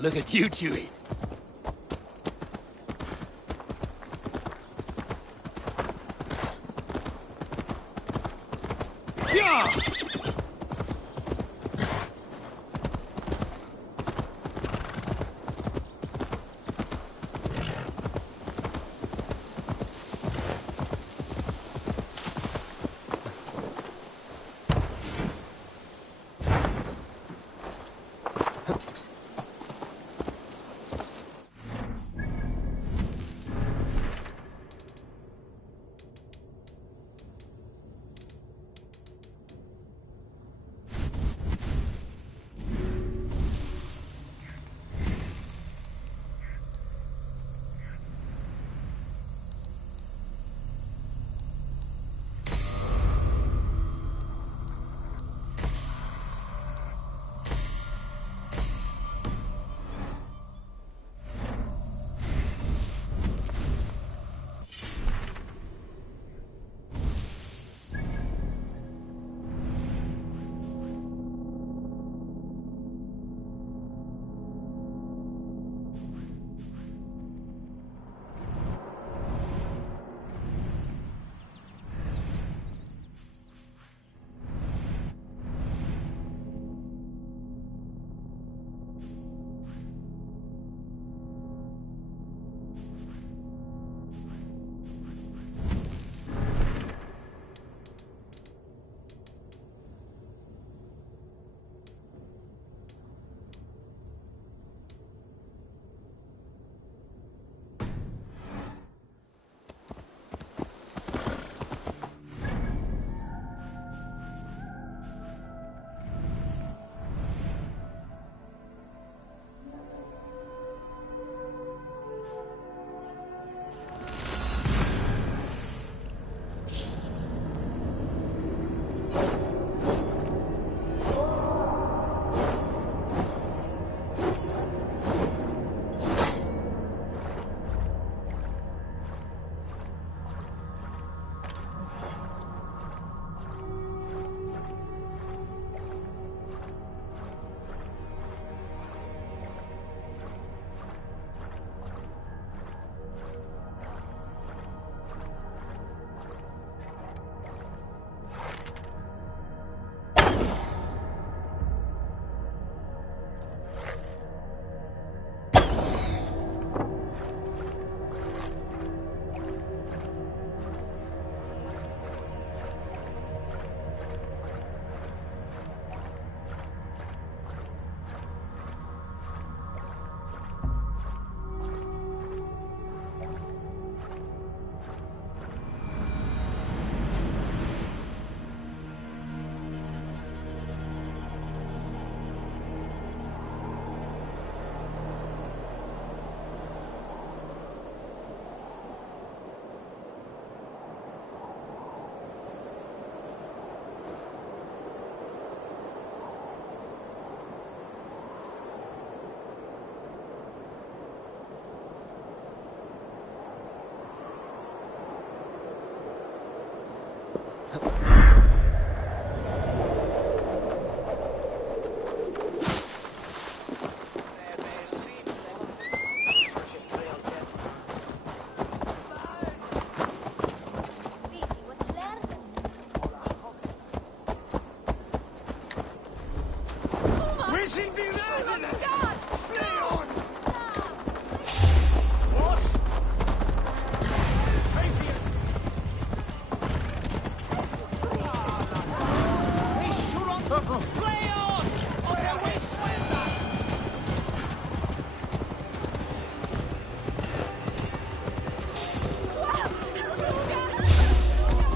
Look at you, Chewie. Yeah!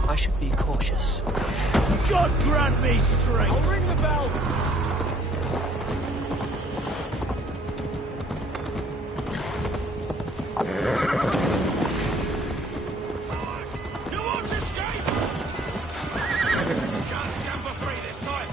I should be cautious. God grant me strength! I'll ring the bell! You won't escape! Can't stand for free this time!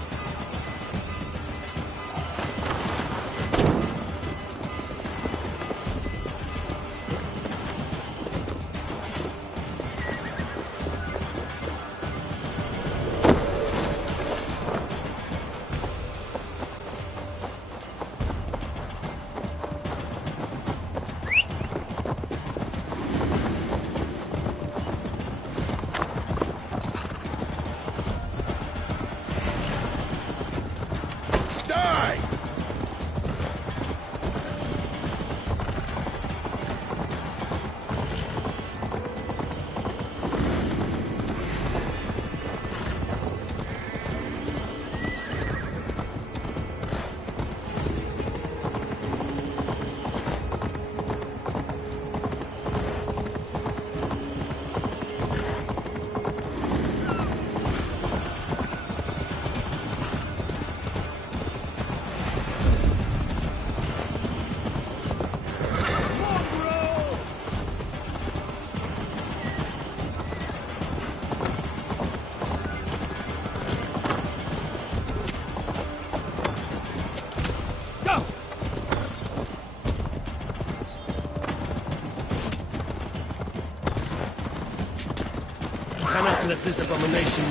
cannot let this abomination...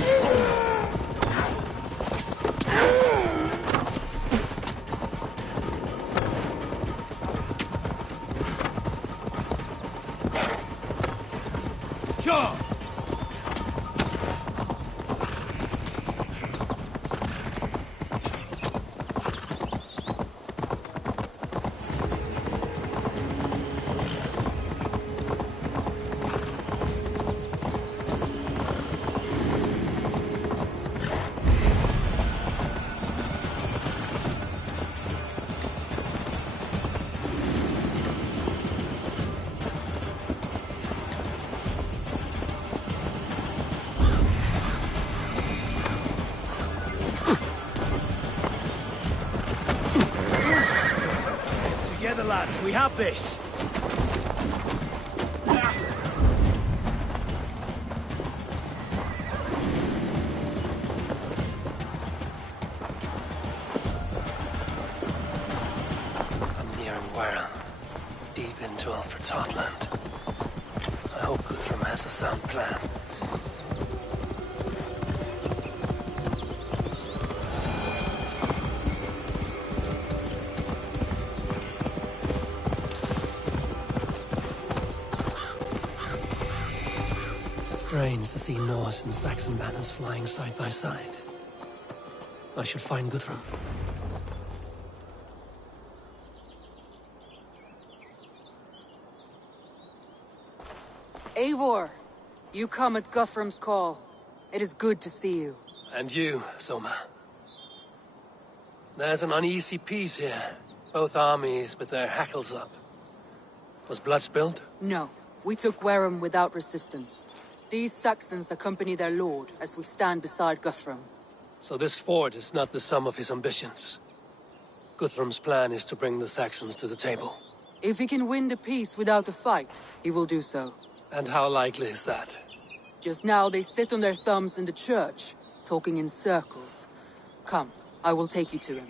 Sure! Together, lads, we have this. I'm nearing Warren, deep into Alfred's heartland. I hope Guthrum has a sound plan. Strange to see Norse and Saxon banners flying side by side. I should find Guthrum. Eivor, you come at Guthrum's call. It is good to see you. And you, Soma. There's an uneasy peace here. Both armies with their hackles up. Was blood spilled? No, we took Wareham without resistance. These Saxons accompany their lord as we stand beside Guthrum. So this fort is not the sum of his ambitions. Guthrum's plan is to bring the Saxons to the table. If he can win the peace without a fight, he will do so. And how likely is that? Just now they sit on their thumbs in the church, talking in circles. Come, I will take you to him.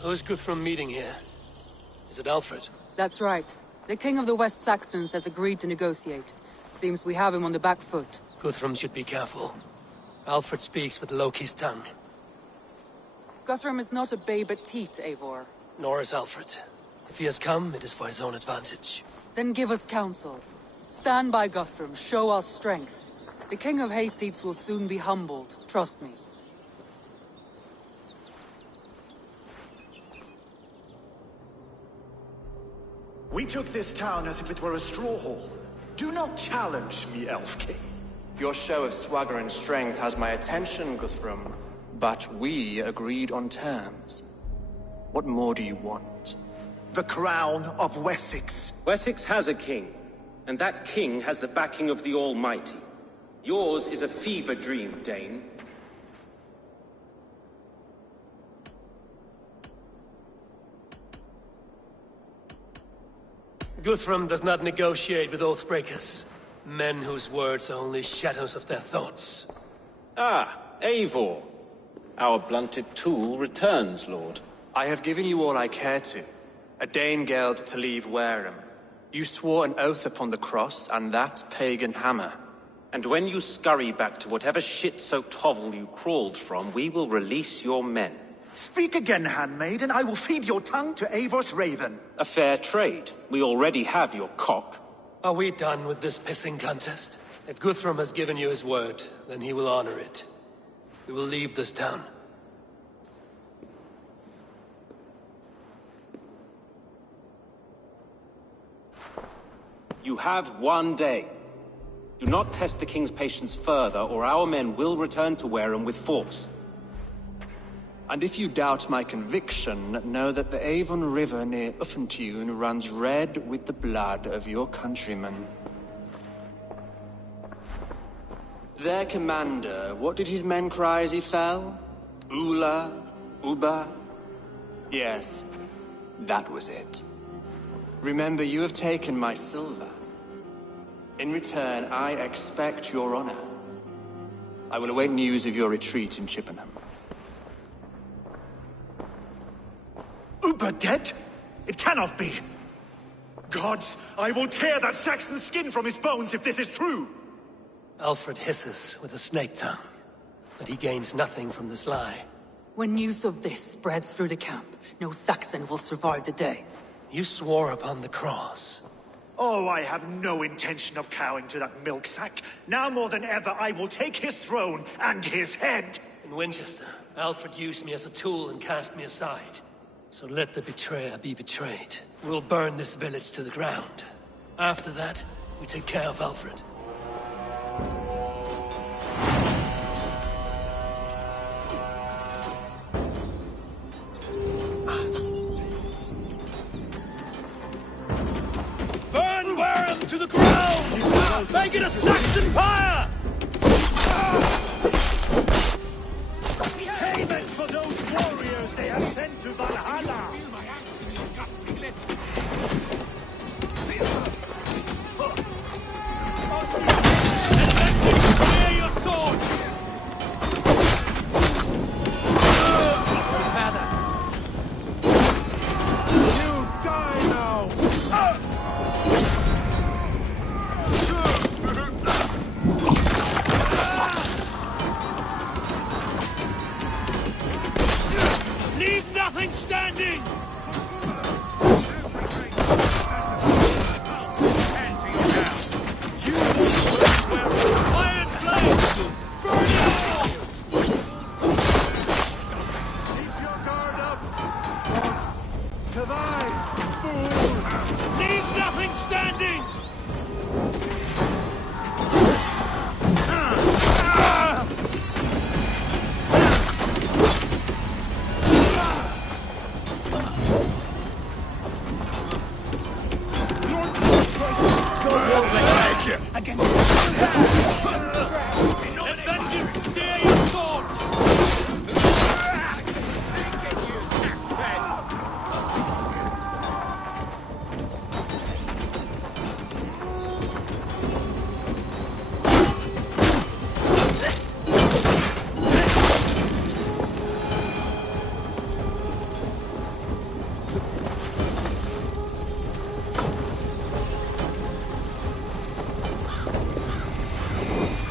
Who's Guthrum meeting here? Is it Alfred? That's right. The king of the West Saxons has agreed to negotiate. Seems we have him on the back foot. Guthrum should be careful. Alfred speaks with Loki's tongue. Guthrum is not a babe at teat, Eivor. Nor is Alfred. If he has come, it is for his own advantage. Then give us counsel. Stand by Guthrum, show our strength. The king of Hayseeds will soon be humbled, trust me. We took this town as if it were a straw hall. Do not challenge me, Elf King. Your show of swagger and strength has my attention, Guthrum. But we agreed on terms. What more do you want? The crown of Wessex. Wessex has a king, and that king has the backing of the Almighty. Yours is a fever dream, Dane. Guthrum does not negotiate with oathbreakers. Men whose words are only shadows of their thoughts. Ah, Eivor. Our blunted tool returns, Lord. I have given you all I care to. A Danegeld to leave Wareham. You swore an oath upon the cross, and that pagan hammer. And when you scurry back to whatever shit-soaked hovel you crawled from, we will release your men. Speak again, handmaid, and I will feed your tongue to Eivor's raven. A fair trade. We already have your cock. Are we done with this pissing contest? If Guthrum has given you his word, then he will honor it. We will leave this town. You have 1 day. Do not test the king's patience further, or our men will return to Wareham with force. And if you doubt my conviction, know that the Avon River near Uffentune runs red with the blood of your countrymen. Their commander, what did his men cry as he fell? Ula? Uba? Yes, that was it. Remember, you have taken my silver. In return, I expect your honor. I will await news of your retreat in Chippenham. Uber dead? It cannot be! Gods, I will tear that Saxon's skin from his bones if this is true! Alfred hisses with a snake tongue, but he gains nothing from this lie. When news of this spreads through the camp, no Saxon will survive the day. You swore upon the cross. Oh, I have no intention of cowing to that milk sack. Now more than ever, I will take his throne and his head! In Winchester, Alfred used me as a tool and cast me aside. So let the betrayer be betrayed. We'll burn this village to the ground. After that, we take care of Alfred. Burn Wareham to the ground! Make it a Saxon pyre! Payment for those warriors they have sent to Valhalla! Feel my axe in your gut, Piglet! Clear your swords! Prepare them. You die now! Leave nothing standing! Iron flames! Burn it all! Keep your guard up! Survive, fool! Leave nothing standing! Let vengeance steer your thoughts!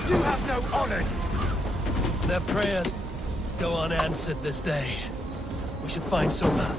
You have no honor! Their prayers go unanswered this day. We should find Soma.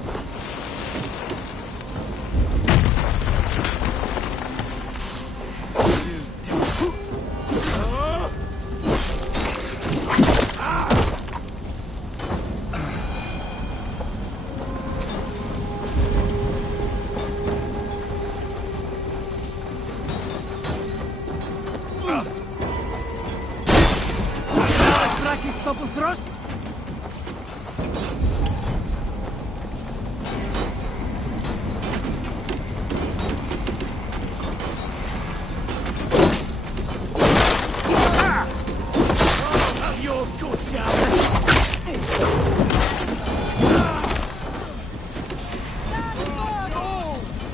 Your good shout!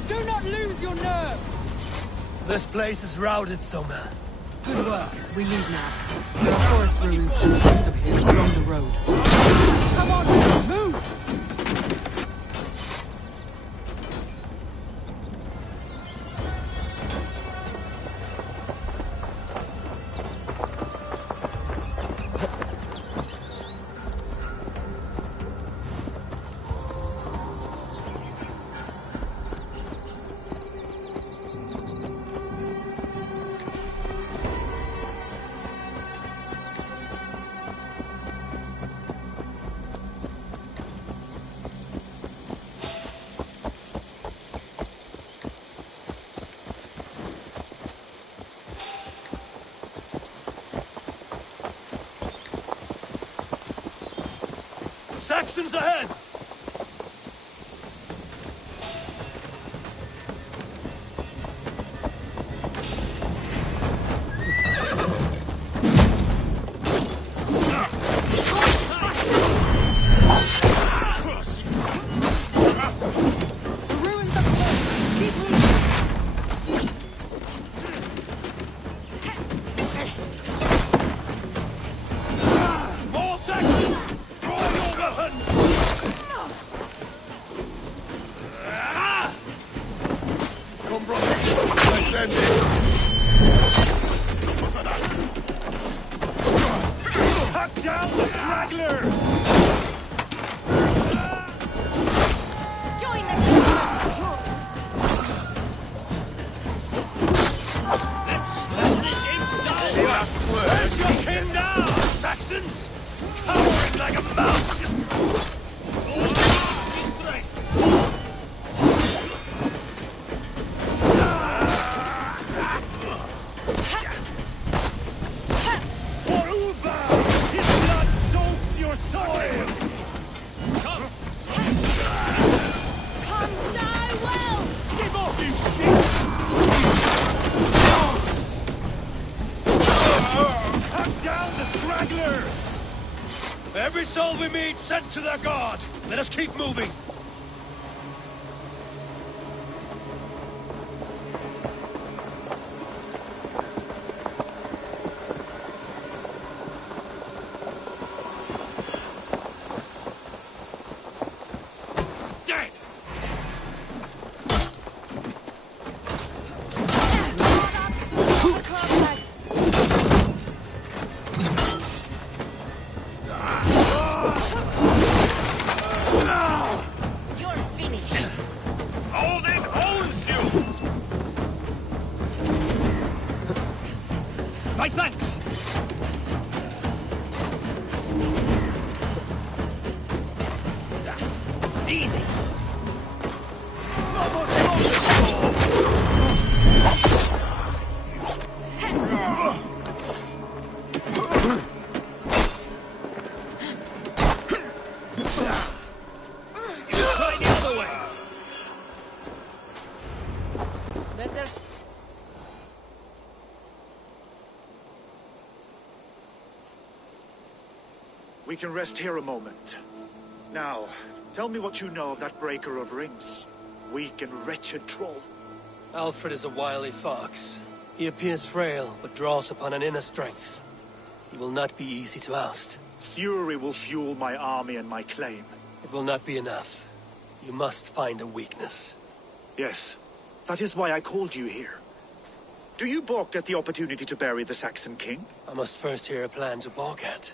Do not lose your nerve! This place is routed, Soma. Good work. We leave now. The forest ruins just west of here, along the road. Come on, move! Saxons ahead! The ruins are close! Keep moving! Cut down the stragglers! Join the club! Let's slow this imp down! Where's your king now, Saxons? Cowering like a mouse! For Uba! His blood soaks your soil! Come! Come die well! Give off, you shit! Cut down the stragglers! Every soul we meet sent to their god! Let us keep moving! Dead! You're finished. Odin owns you! My thanks! Easy! Try the other way! Letters? We can rest here a moment. Now, tell me what you know of that breaker of rings. Weak and wretched troll. Alfred is a wily fox. He appears frail, but draws upon an inner strength. He will not be easy to oust. Fury will fuel my army and my claim. It will not be enough. You must find a weakness. Yes, that is why I called you here. Do you balk at the opportunity to bury the Saxon king? I must first hear a plan to balk at.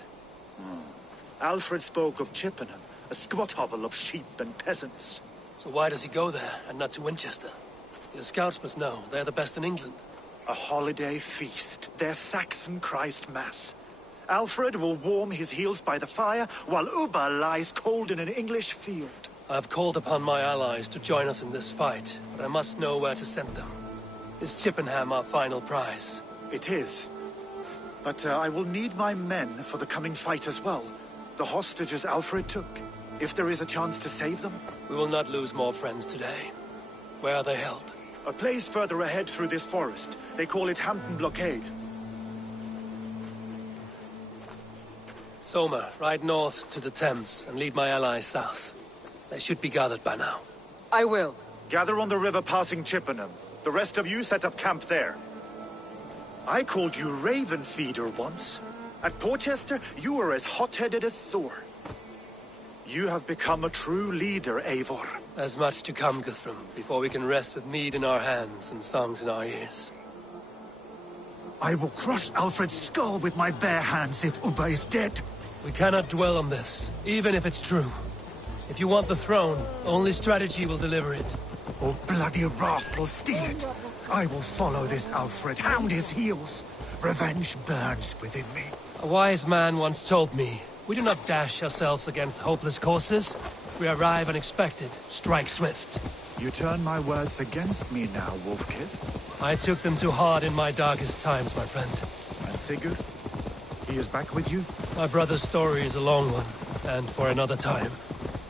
Alfred spoke of Chippenham, a squat hovel of sheep and peasants. So why does he go there, and not to Winchester? Your scouts must know. They're the best in England. A holiday feast, their Saxon Christ Mass. Alfred will warm his heels by the fire, while Uba lies cold in an English field. I've called upon my allies to join us in this fight, but I must know where to send them. Is Chippenham our final prize? It is. But I will need my men for the coming fight as well. The hostages Alfred took. If there is a chance to save them. We will not lose more friends today. Where are they held? A place further ahead through this forest. They call it Hampton Blockade. Soma, ride north to the Thames and lead my allies south. They should be gathered by now. I will. Gather on the river passing Chippenham. The rest of you set up camp there. I called you Raven Feeder once. At Porchester, you were as hot-headed as Thor. You have become a true leader, Eivor. There's much to come, Guthrum, before we can rest with mead in our hands and songs in our ears. I will crush Alfred's skull with my bare hands if Uba is dead. We cannot dwell on this, even if it's true. If you want the throne, only strategy will deliver it. Or bloody wrath will steal it. I will follow this Alfred, hound his heels. Revenge burns within me. A wise man once told me, we do not dash ourselves against hopeless courses. We arrive unexpected, strike swift. You turn my words against me now, Wolfkiss. I took them too hard in my darkest times, my friend. And Sigurd? He is back with you? My brother's story is a long one, and for another time.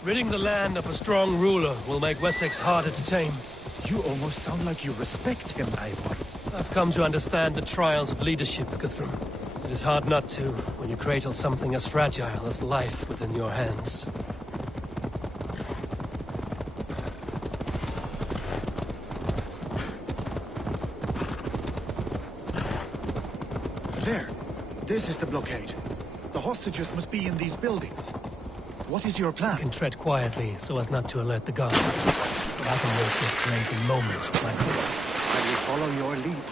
Ridding the land of a strong ruler will make Wessex harder to tame. You almost sound like you respect him, Eivor. I've come to understand the trials of leadership, Guthrum. It is hard not to, when you cradle something as fragile as life within your hands. There. This is the blockade. The hostages must be in these buildings. What is your I plan? can tread quietly so as not to alert the guards. But I can make this place a moment, my friend. I will follow your lead.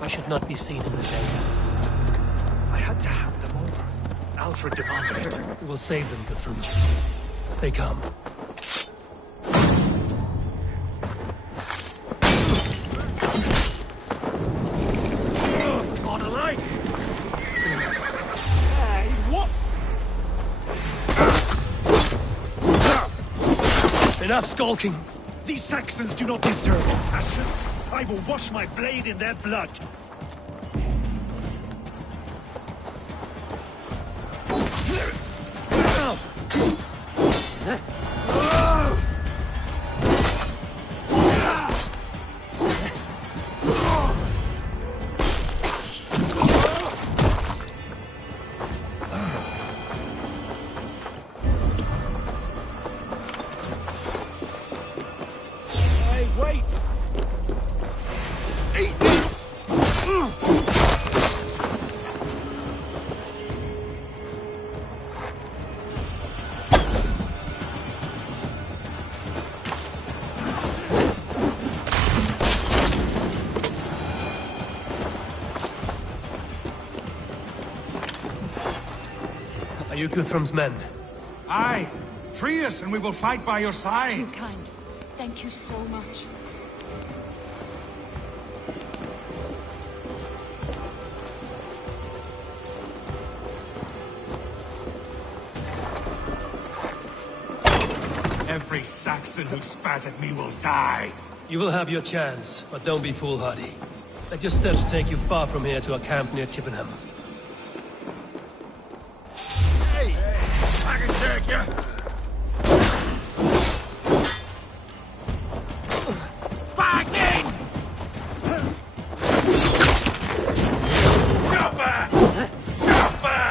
I should not be seen in this area. I had to hand them over. Alfred demanded it. We will save them, Guthrum. Stay calm. On a light! Hey, what? Enough skulking! These Saxons do not deserve passion. I will wash my blade in their blood. Hey, wait! Eat this! Are you Guthrum's men? Aye! Free us and we will fight by your side! Too kind. Thank you so much. Every Saxon who spat at me will die! You will have your chance, but don't be foolhardy. Let your steps take you far from here to a camp near Chippenham. Hey! I can take you! Fighting! Chopper! Chopper!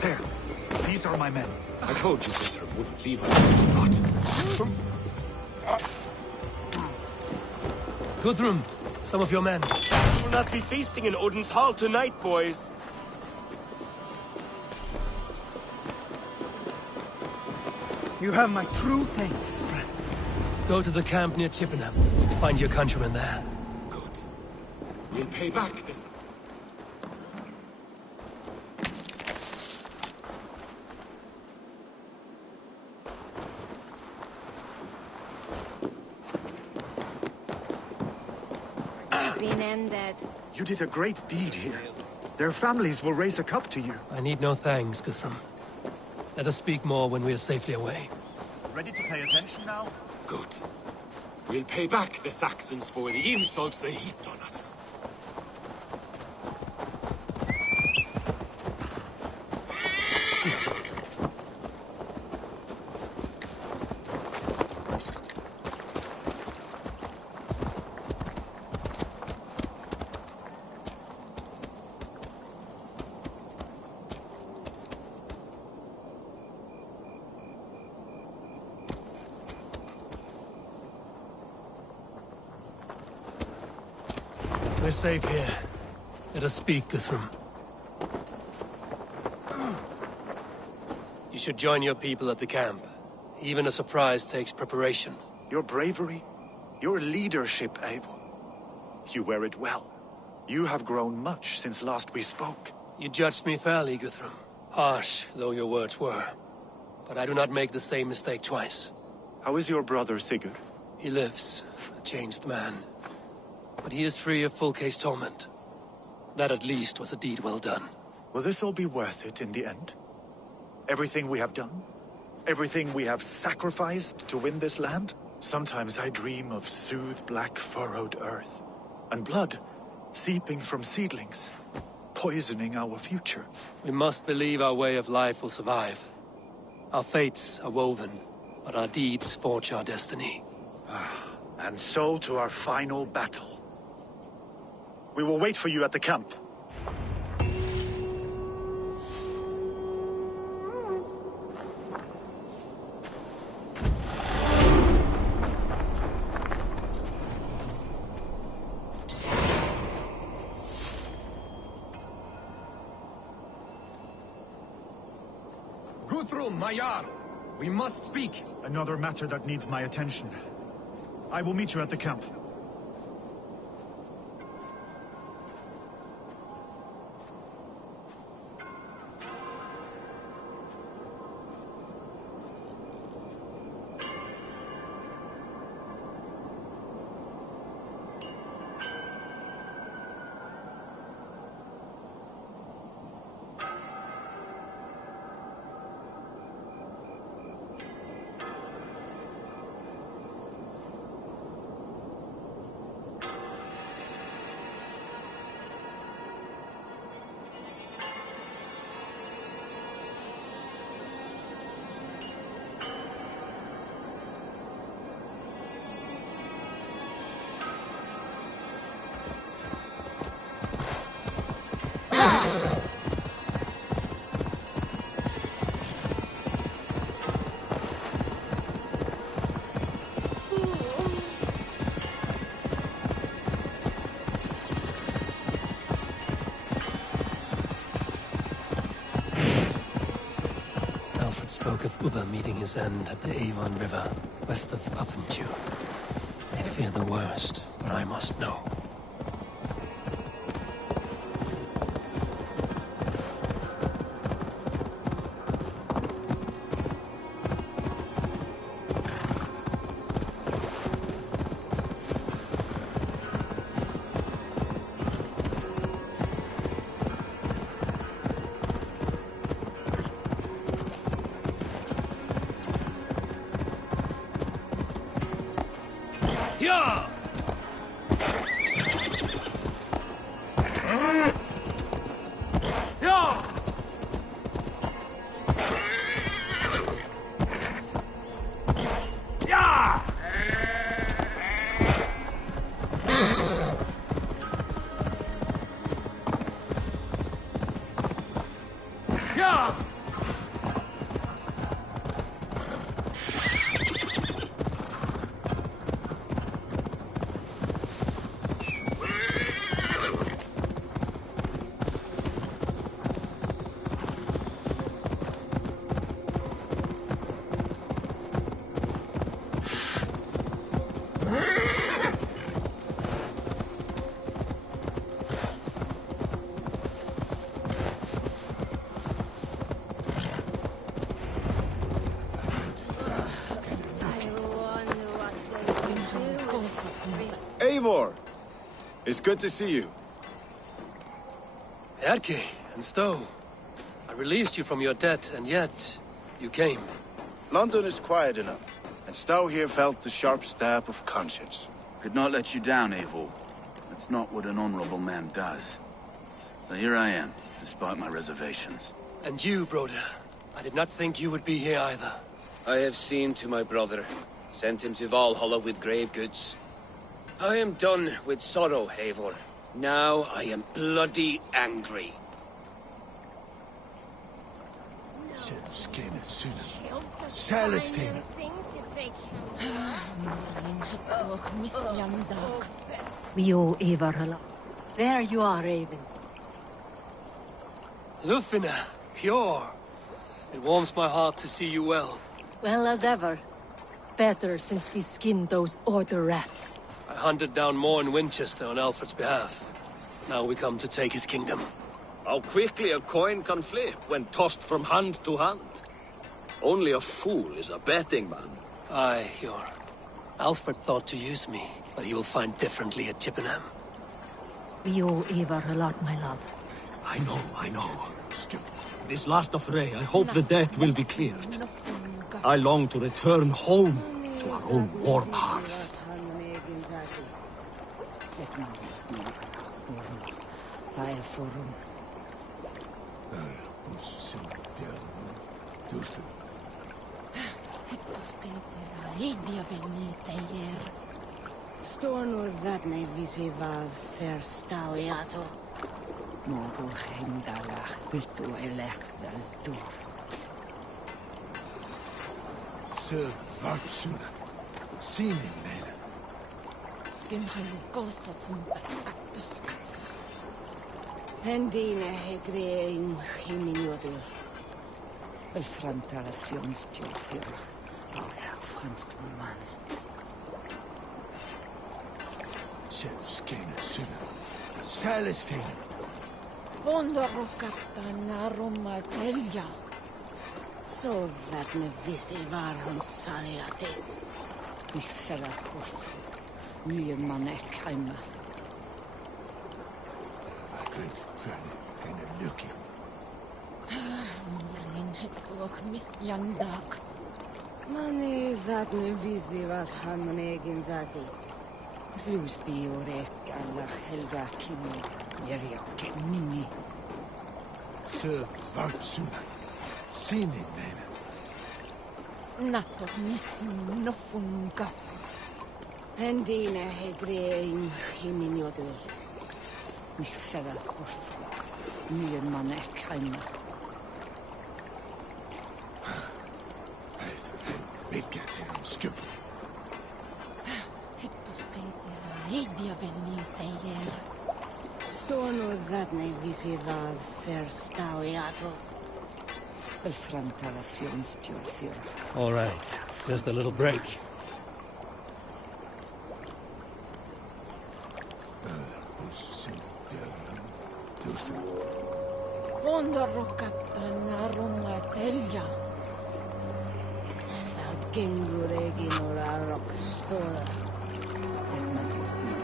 There. These are my men. I told you Guthrum wouldn't leave us. Guthrum, some of your men. We will not be feasting in Odin's hall tonight, boys. You have my true thanks, friend. Go to the camp near Chippenham. Find your countrymen there. Good. We'll pay back this. Been ended. You did a great deed here. Their families will raise a cup to you. I need no thanks, Guthrum. Let us speak more when we are safely away. Ready to pay attention now? Good. We'll pay back the Saxons for the insults they heaped on us. We're safe here. Let us speak, Guthrum. You should join your people at the camp. Even a surprise takes preparation. Your bravery, your leadership, Eivor. You wear it well. You have grown much since last we spoke. You judged me fairly, Guthrum. Harsh, though your words were. But I do not make the same mistake twice. How is your brother, Sigurd? He lives, a changed man. But he is free of full case torment. That at least was a deed well done. Will this all be worth it in the end? Everything we have done? Everything we have sacrificed to win this land? Sometimes I dream of soothed black furrowed earth. And blood seeping from seedlings, poisoning our future. We must believe our way of life will survive. Our fates are woven, but our deeds forge our destiny. And so to our final battle. We will wait for you at the camp. Guthrum, my Jarl! We must speak! Another matter that needs my attention. I will meet you at the camp. Spoke of Ubba meeting his end at the Avon River, west of Uffentu. I fear the worst, but I must know. Yeah! Yeah! Yeah! Yeah! Eivor! It's good to see you. Erke and Stowe. I released you from your debt, and yet you came. London is quiet enough, and Stowe here felt the sharp stab of conscience. Could not let you down, Eivor. That's not what an honorable man does. So here I am, despite my reservations. And you, Broder. I did not think you would be here either. I have seen to my brother. Sent him to Valhalla with grave goods. I am done with sorrow, Eivor. Now I am bloody angry. Celestine! There you are, Raven. Lufina, pure. It warms my heart to see you well. Well as ever. Better since we skinned those Order rats. I hunted down Morn Winchester on Alfred's behalf. Now we come to take his kingdom. How quickly a coin can flip when tossed from hand to hand. Only a fool is a betting man. Aye, Hjor. Alfred thought to use me, but he will find differently at Chippenham. We owe Ivar a lot, my love. I know. This last affray, I hope the debt will be cleared. I long to return home to our own warm hearth. Stornor vatne visiva verstauiato. Mogu hendalach kultu elechdaltu. Sir Vartsuna. Sinin meillä. Gimhalu golfotun aktusk. Hendine hegrein himinodil. El frontale fjonsbjørfjør. Og her fremst man. Skene syne. Sælestene. Wonderokaptana rumatelja. Så världne visi var hon saliati. Vi fäller kort. Nye man hemma. Morin hetloch misjandak. Mani världne visi var han egen zadi. Flusby och alla helga kimi. Jerjoke mini. Sir Vartsuna. Sinin mene. Natot mittin nofun gaff. Pendine hegrein himinjodul. Mich fella korfu. Nye man hemma. Vilken skubb. Idia venni fejer. Storno världne visi var förstauiato. El frontala fjonsbjörfjör. All right, just a little break. Wonderokaptana rumatelja. Genguregin ora rockstora. Edna jutna.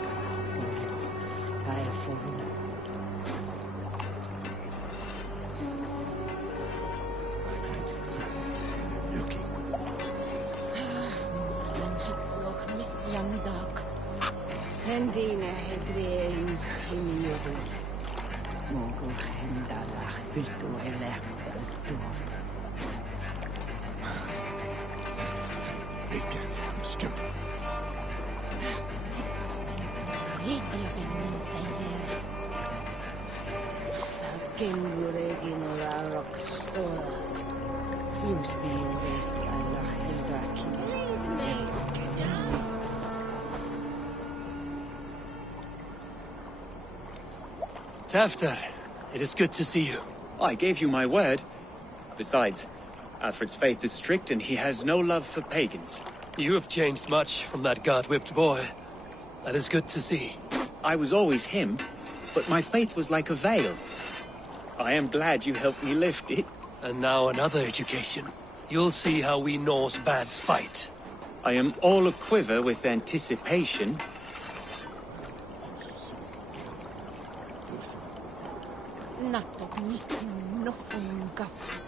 Vai forna. Pendine hegrein himinjodul. Mogul hendalach viltu elechtel dur. Vilken skubb. Idia venni fejer. Genguregin ora rockstora. Flusby urek alla helga kimi. Tafter, it is good to see you. I gave you my word. Besides, Alfred's faith is strict and he has no love for pagans. You have changed much from that god-whipped boy. That is good to see. I was always him, but my faith was like a veil. I am glad you helped me lift it. And now another education. You'll see how we Norse bads fight. I am all aquiver with anticipation. Natot mittin nofun gaff.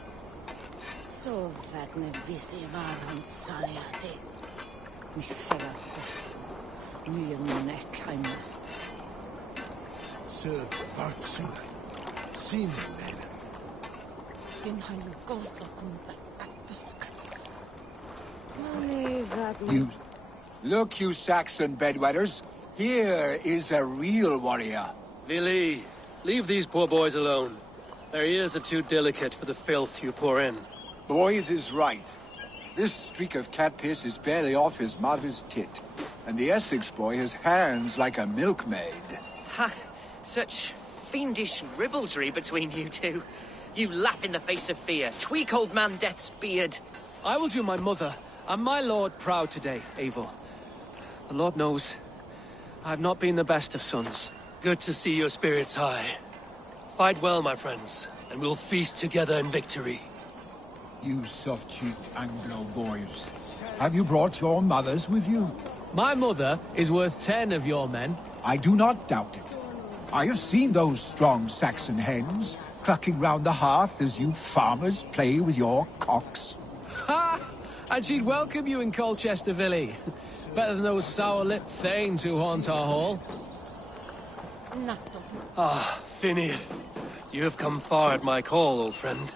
Så världne visi var han saliati. Vi fäller kort. Nye man hemma. Sir Vartsuna. Sinin mene. Fin han golfa kunta kattusk. Mani världne... You... Look, you Saxon bedwetters. Here is a real warrior. Vili, leave these poor boys alone. Their ears are too delicate for the filth you pour in. Boys is right. This streak of cat piss is barely off his mother's tit. And the Essex boy has hands like a milkmaid. Ha! Such fiendish ribaldry between you two. You laugh in the face of fear. Tweak old man Death's beard. I will do my mother and my lord proud today, Eivor. The Lord knows, I have not been the best of sons. Good to see your spirits high. Fight well, my friends, and we'll feast together in victory. You soft-cheeked Anglo boys. Have you brought your mothers with you? My mother is worth 10 of your men. I do not doubt it. I have seen those strong Saxon hens clucking round the hearth as you farmers play with your cocks. Ha! And she'd welcome you in Colchester, Villy. Better than those sour-lipped thanes who haunt our hall. Ah, Finnear. You have come far at my call, old friend.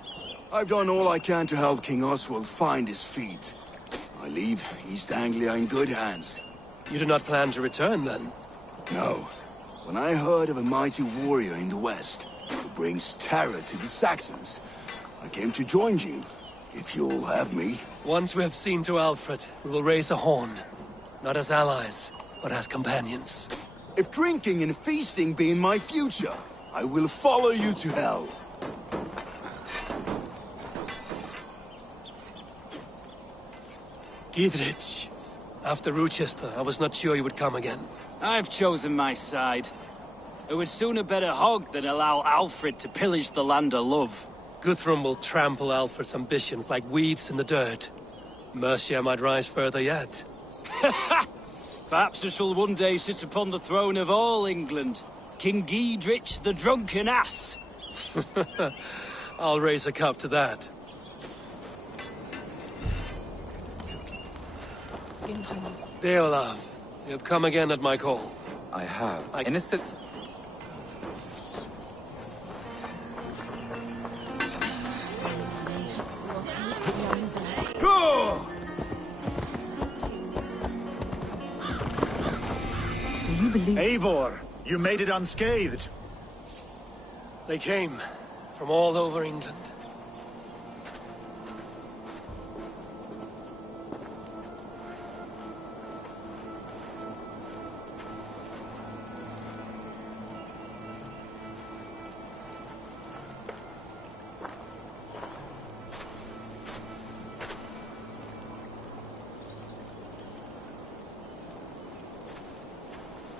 I've done all I can to help King Oswald find his feet. I leave East Anglia in good hands. You do not plan to return, then? No. When I heard of a mighty warrior in the west who brings terror to the Saxons, I came to join you, if you'll have me. Once we have seen to Alfred, we will raise a horn. Not as allies, but as companions. If drinking and feasting be in my future, I will follow you to hell. Gidrich. After Rochester, I was not sure you would come again. I've chosen my side. I would sooner bet a hog than allow Alfred to pillage the land of love. Guthrum will trample Alfred's ambitions like weeds in the dirt. Mercia might rise further yet. Perhaps I shall one day sit upon the throne of all England. King Gidrich the drunken ass. I'll raise a cup to that. Deolav, you have come again at my call. I have. Innocent... Go! Do you believe... Eivor, you made it unscathed. They came from all over England.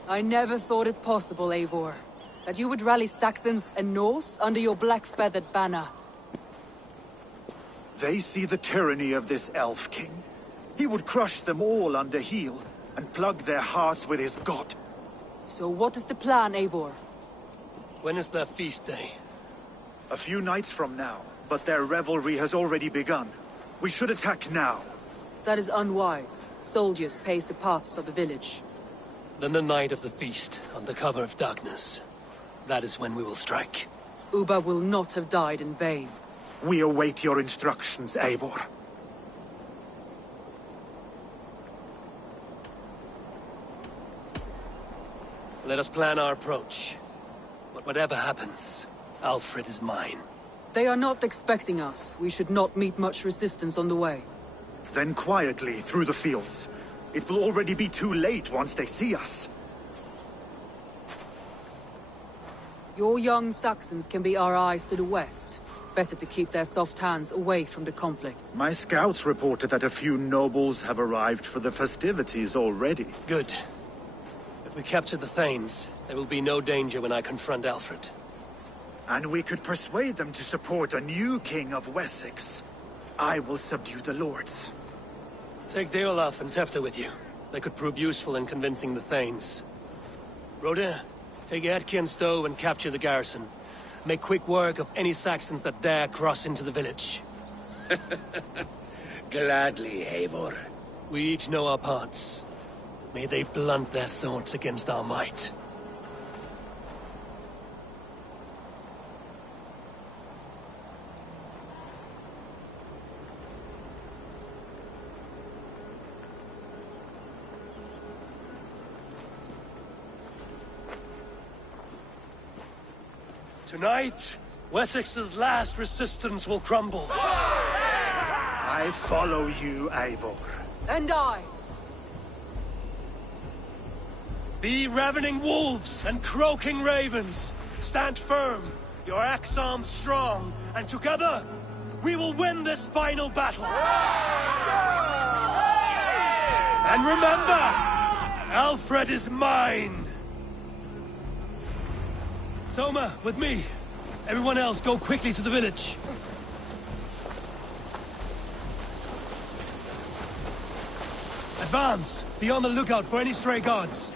I never thought it possible, Eivor, that you would rally Saxons and Norse under your black-feathered banner. They see the tyranny of this elf king. He would crush them all under heel and plug their hearts with his god. So what is the plan, Eivor? When is their feast day? A few nights from now, but their revelry has already begun. We should attack now. That is unwise. Soldiers pace the paths of the village. Then the night of the feast, under cover of darkness. That is when we will strike. Uba will not have died in vain. We await your instructions, Eivor. Let us plan our approach. But whatever happens, Alfred is mine. They are not expecting us. We should not meet much resistance on the way. Then quietly through the fields. It will already be too late once they see us. Your young Saxons can be our eyes to the west. Better to keep their soft hands away from the conflict. My scouts reported that a few nobles have arrived for the festivities already. Good. If we capture the Thanes, there will be no danger when I confront Alfred. And we could persuade them to support a new king of Wessex. I will subdue the lords. Take Deolaf and Tefta with you. They could prove useful in convincing the Thanes. Rodin, take Etki and Stowe and capture the garrison. Make quick work of any Saxons that dare cross into the village. Gladly, Eivor. We each know our parts. May they blunt their swords against our might. Tonight, Wessex's last resistance will crumble. I follow you, Eivor. And I. Be ravening wolves and croaking ravens. Stand firm, your axe arms strong, and together, we will win this final battle. And remember, Alfred is mine. Soma, with me. Everyone else, go quickly to the village. Advance! Be on the lookout for any stray guards.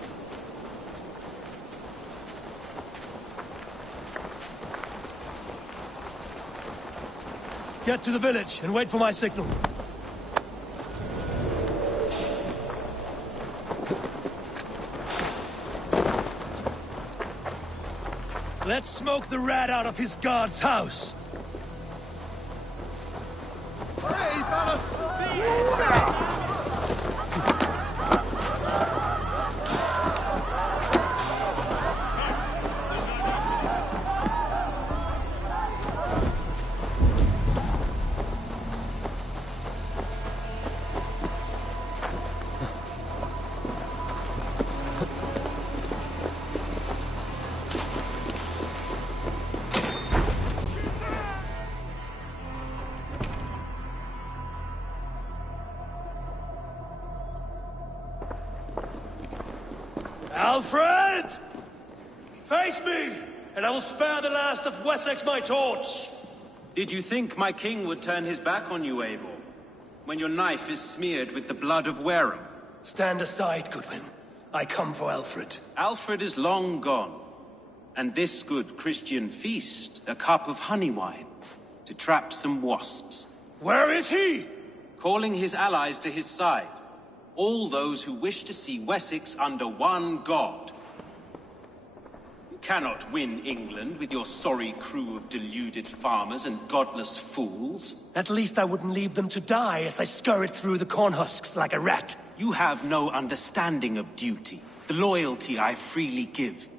Get to the village and wait for my signal. Let's smoke the rat out of his guard's house. Alfred! Face me, and I will spare the last of Wessex my torch! Did you think my king would turn his back on you, Eivor? When your knife is smeared with the blood of Wareham? Stand aside, Goodwin. I come for Alfred. Alfred is long gone. And this good Christian feast, a cup of honey wine, to trap some wasps. Where is he? Calling his allies to his side. All those who wish to see Wessex under one god. You cannot win England with your sorry crew of deluded farmers and godless fools. At least I wouldn't leave them to die as I scurried through the corn husks like a rat. You have no understanding of duty, the loyalty I freely give.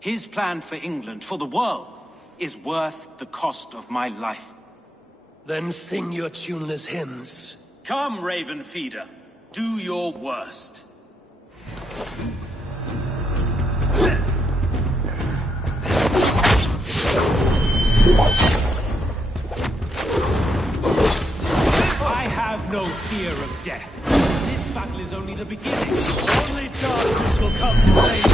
His plan for England, for the world, is worth the cost of my life. Then sing your tuneless hymns. Come, Raven Feeder. Do your worst. I have no fear of death. This battle is only the beginning. Only darkness will come to aid.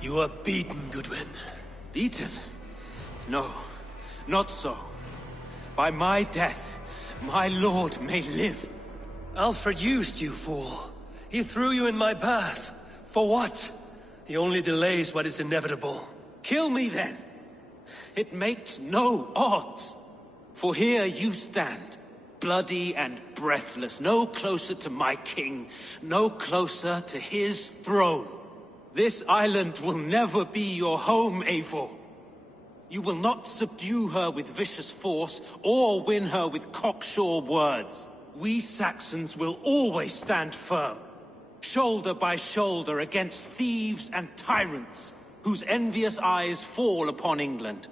You are beaten, Goodwin. Beaten? No, not so. By my death, my lord may live. Alfred used you, fool. He threw you in my path. For what? He only delays what is inevitable. Kill me then. It makes no odds. For here you stand, bloody and breathless, no closer to my king, no closer to his throne. This island will never be your home, Eivor. You will not subdue her with vicious force, or win her with cocksure words. We Saxons will always stand firm, shoulder by shoulder against thieves and tyrants, whose envious eyes fall upon England.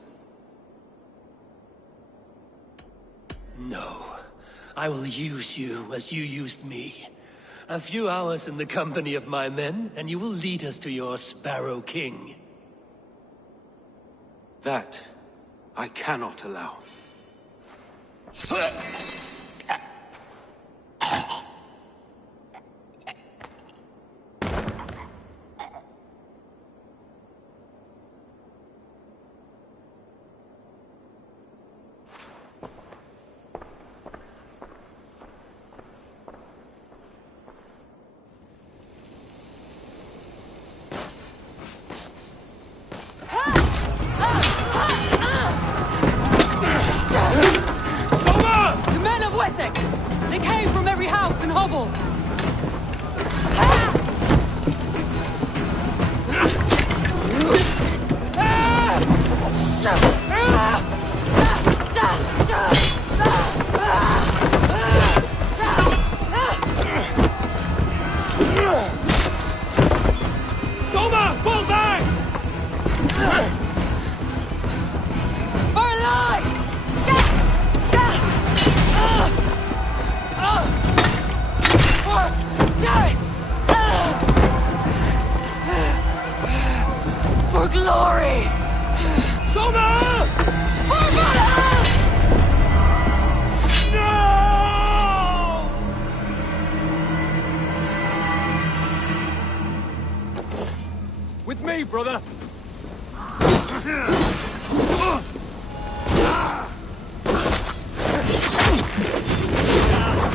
No, I will use you as you used me. A few hours in the company of my men, and you will lead us to your Sparrow King. That I cannot allow. They came from every house and hovel! Soma, fall back! We're alive! For glory! Soma! For Valhalla! No! With me, brother!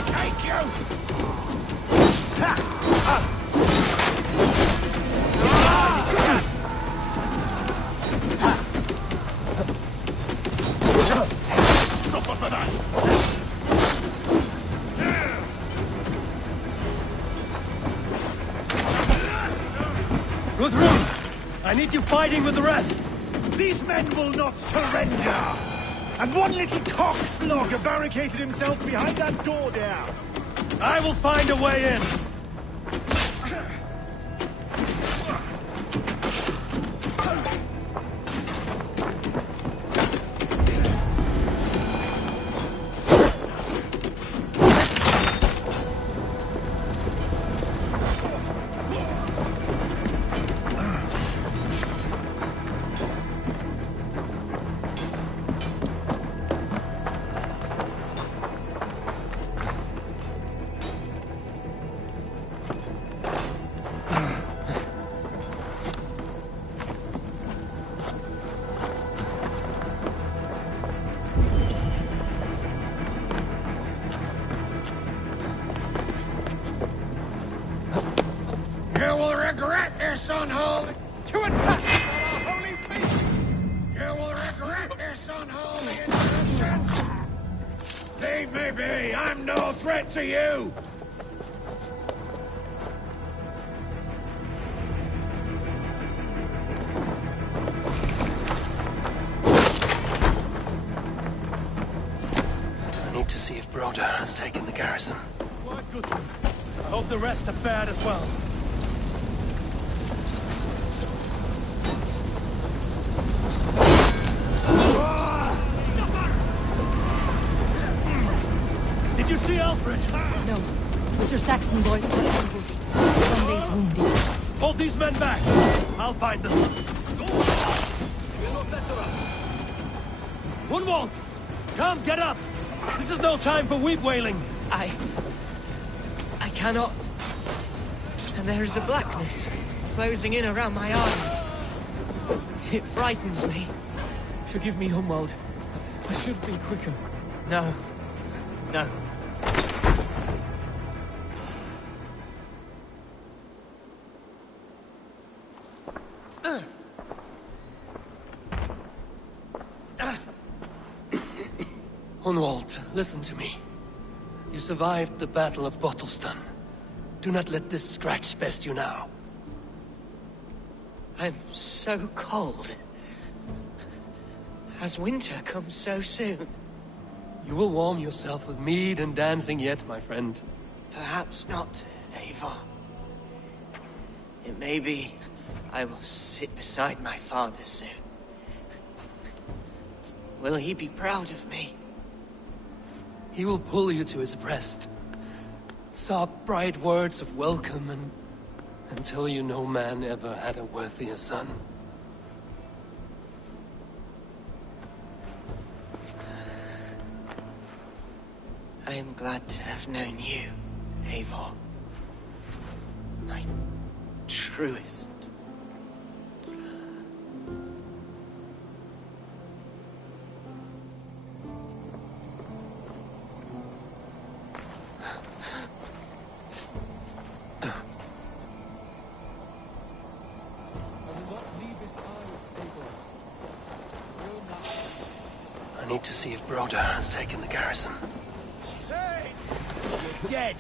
Take you! Suffer for that! Guthrum, I need you fighting with the rest. These men will not surrender! And one little cockflogger barricaded himself behind that door there. I will find a way in. You will regret this, unholy... You attack our holy peace! You will regret this, unholy interruption! Leave me be! I'm no threat to you! I need to see if Broda has taken the garrison. Why, Guthrum? I hope the rest have fared as well. Did you see Alfred? No. But your Saxon boys were ambushed. Sunday's wounded. Hold these men back. I'll find them. Gunwald! Come, get up! This is no time for weep wailing. I cannot. And there is a blackness closing in around my eyes. It frightens me. Forgive me, Humwald. I should have been quicker. No. No. Hunwald, listen to me. You survived the Battle of Bottleston. Do not let this scratch best you now. I'm so cold. Has winter come so soon? You will warm yourself with mead and dancing yet, my friend. Perhaps not, Eivor. It may be I will sit beside my father soon. Will he be proud of me? He will pull you to his breast. Sob bright words of welcome and tell you no man ever had a worthier son. I am glad to have known you, Eivor. My truest. I need to see if Broda has taken the garrison. Hey! You're dead!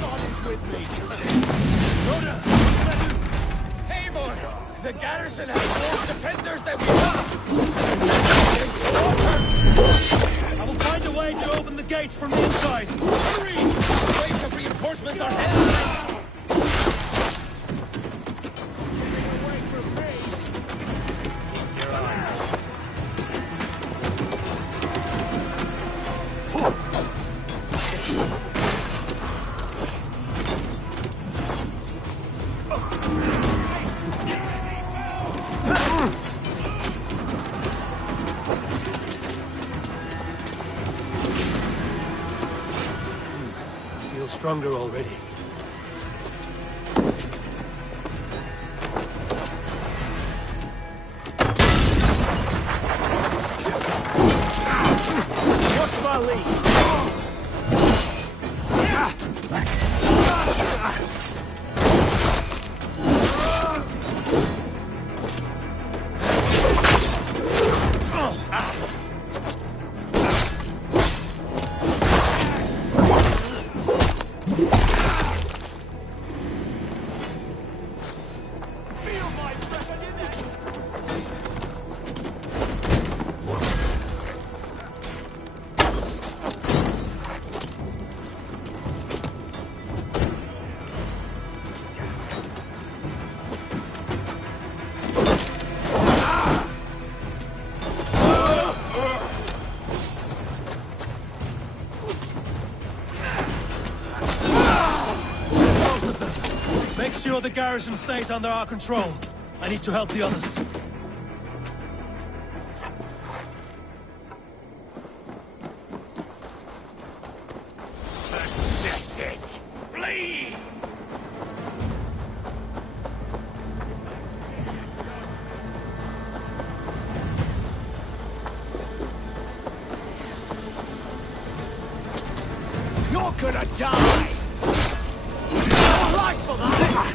God is with me! Broda! What do I do? Eivor! The garrison has more defenders than we I will find a way to open the gates from the inside. Hurry! Waves of reinforcements are headed! Away from me! Keep your eyes. stronger already. Watch my lead! Make sure the garrison stays under our control. I need to help the others. Pathetic! Flee! You're gonna die! All right for that!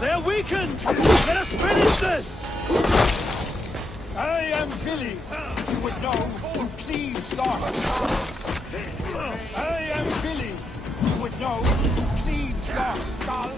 They're weakened! Let us finish this! I am Philly. You would know who cleaves lost. I am Philly. You would know who cleaves lost, skull.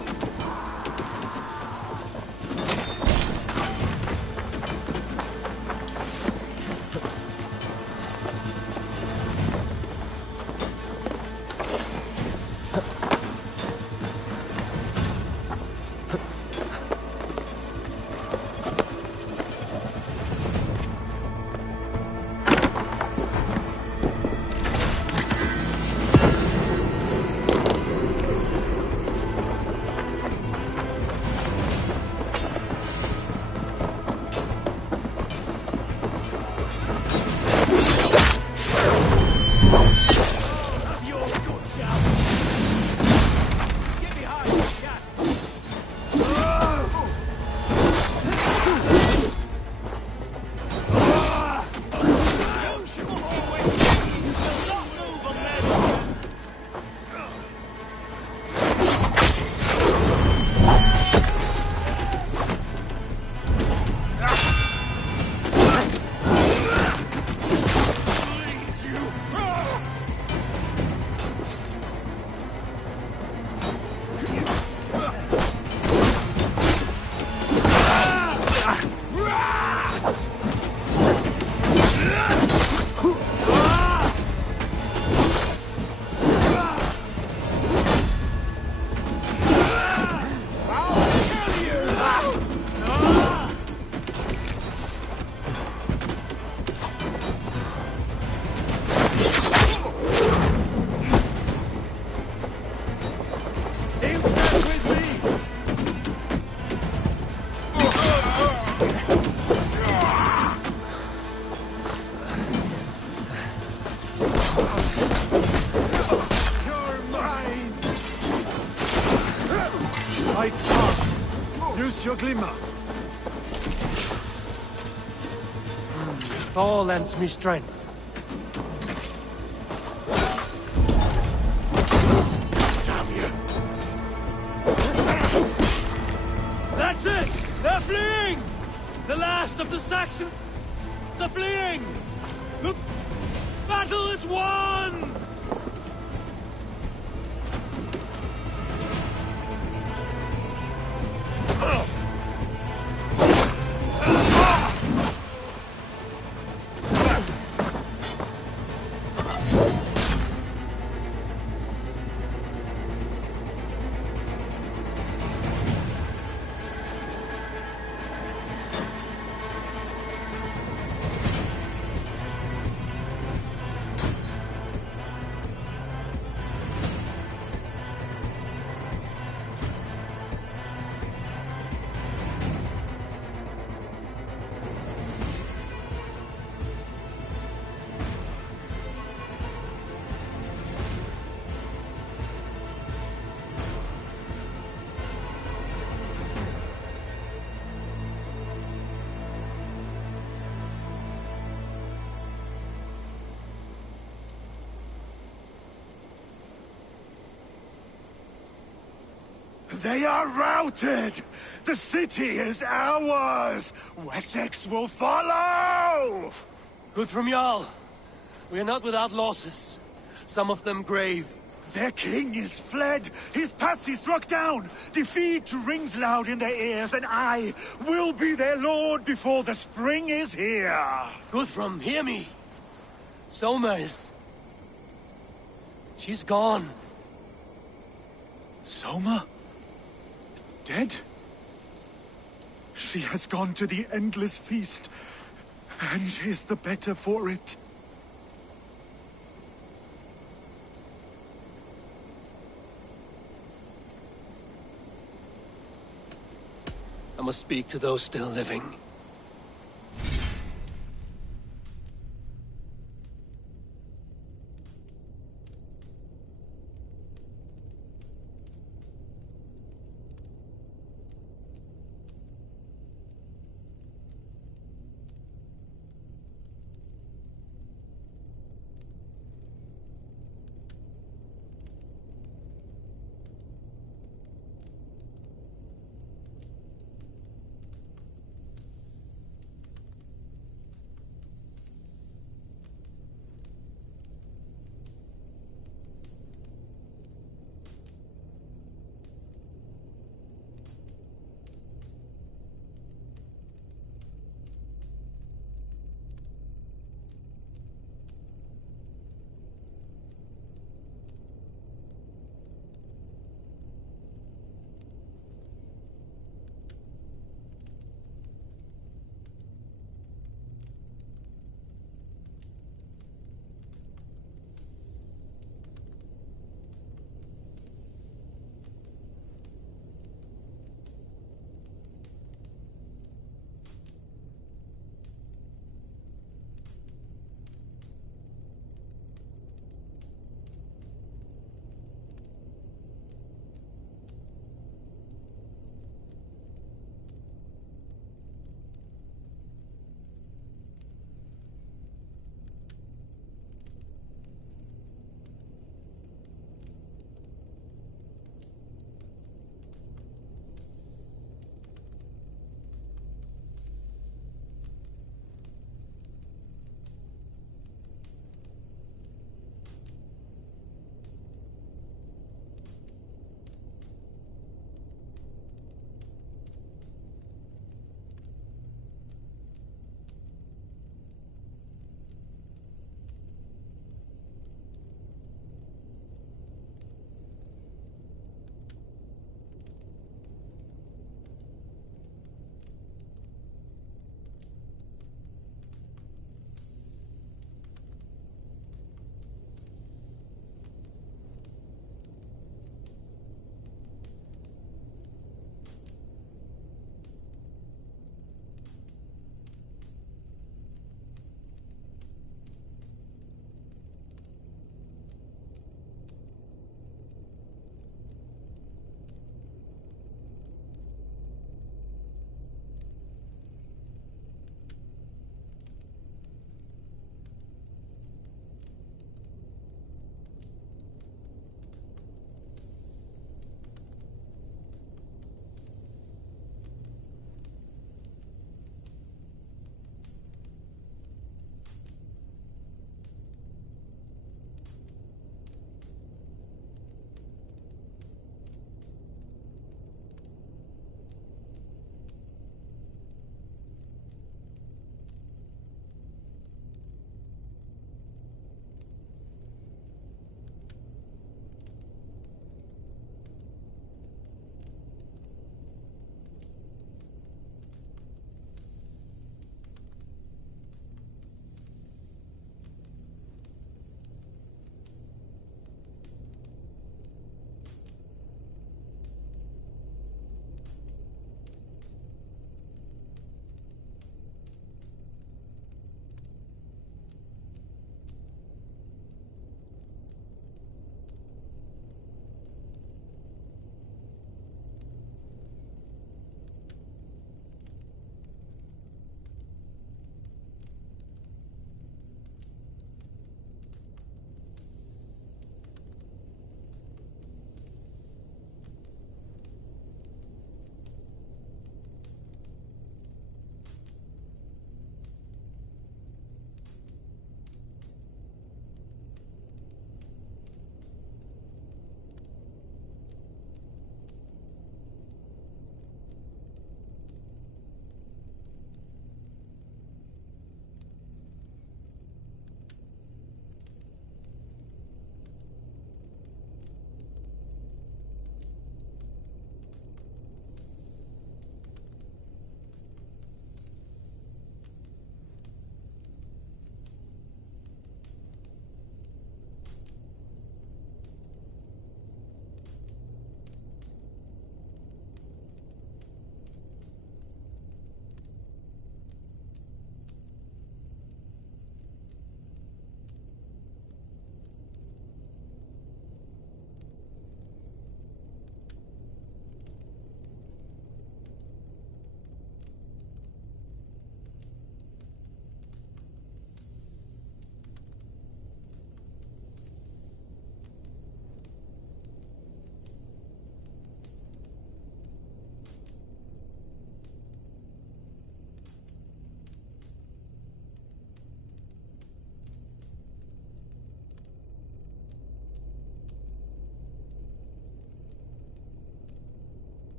Lights on. Use your glimmer. Thor lends me strength. Damn you. That's it! They're fleeing! The last of the Saxons! They're fleeing! The battle is won! They are routed! The city is ours! Wessex will follow! Good from Jarl. We are not without losses. Some of them grave. Their king is fled! His patsy struck down! Defeat rings loud in their ears, and I will be their lord before the spring is here! Guthrum, hear me! Somers. She's gone. Soma? Dead? She has gone to the endless feast, and is the better for it. I must speak to those still living.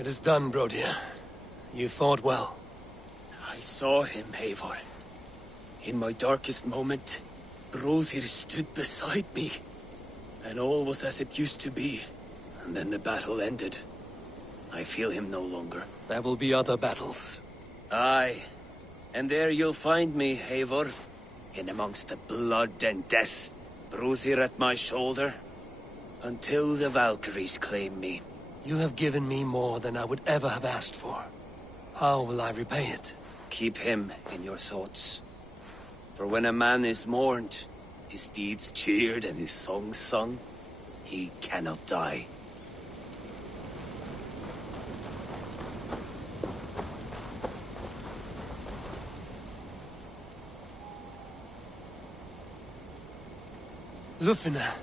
It is done, Brodir. You fought well. I saw him, Eivor. In my darkest moment, Brodir stood beside me. And all was as it used to be. And then the battle ended. I feel him no longer. There will be other battles. Aye. And there you'll find me, Eivor. In amongst the blood and death. Brodir at my shoulder. Until the Valkyries claim me. You have given me more than I would ever have asked for. How will I repay it? Keep him in your thoughts. For when a man is mourned, his deeds cheered and his songs sung, he cannot die. Lufina.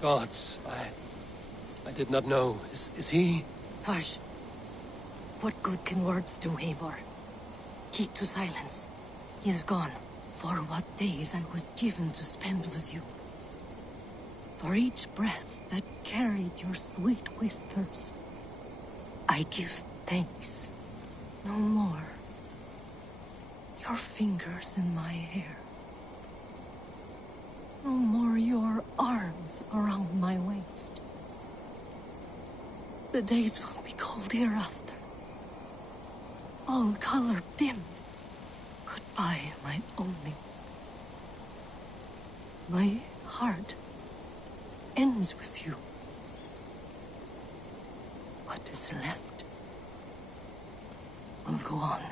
Gods, I did not know. Is he? Hush. What good can words do, Eivor? Keep to silence. He is gone. For what days I was given to spend with you. For each breath that carried your sweet whispers. I give thanks. No more. Your fingers in my hair. No more your arms around my waist. The days will be cold hereafter. All color dimmed. Goodbye, my only. My heart ends with you. What is left will go on.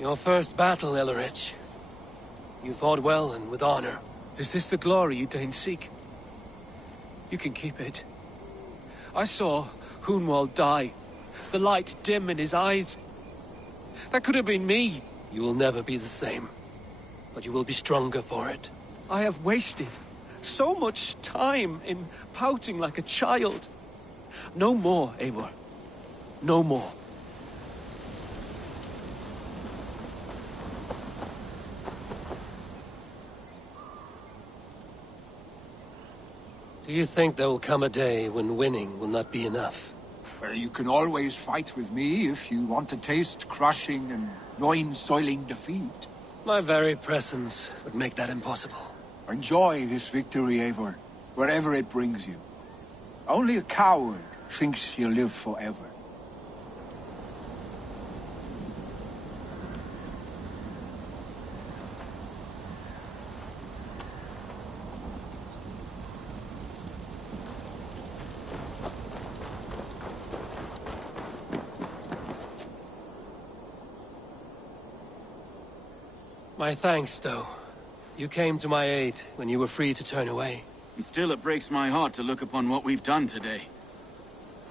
Your first battle, Ellerich. You fought well and with honor. Is this the glory you deign seek? You can keep it. I saw Hunwald die. The light dim in his eyes. That could have been me. You will never be the same. But you will be stronger for it. I have wasted so much time in pouting like a child. No more, Eivor. No more. Do you think there will come a day when winning will not be enough? Well, you can always fight with me if you want to taste crushing and loin-soiling defeat. My very presence would make that impossible. Enjoy this victory, Eivor, wherever it brings you. Only a coward thinks he'll live forever. My thanks, Stowe. You came to my aid when you were free to turn away. And still it breaks my heart to look upon what we've done today.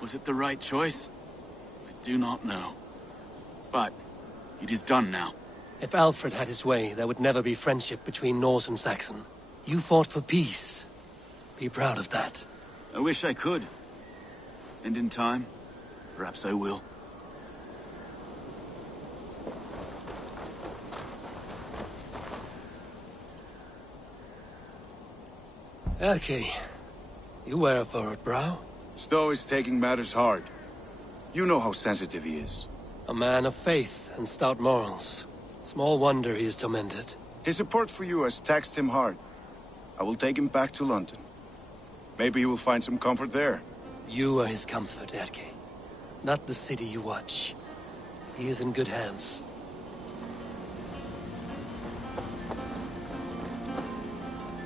Was it the right choice? I do not know. But it is done now. If Alfred had his way, there would never be friendship between Norse and Saxon. You fought for peace. Be proud of that. I wish I could. And in time, perhaps I will. Erke, you wear a furrowed brow. Stowe is taking matters hard. You know how sensitive he is. A man of faith and stout morals. Small wonder he is tormented. His support for you has taxed him hard. I will take him back to London. Maybe he will find some comfort there. You are his comfort, Erke. Not the city you watch. He is in good hands.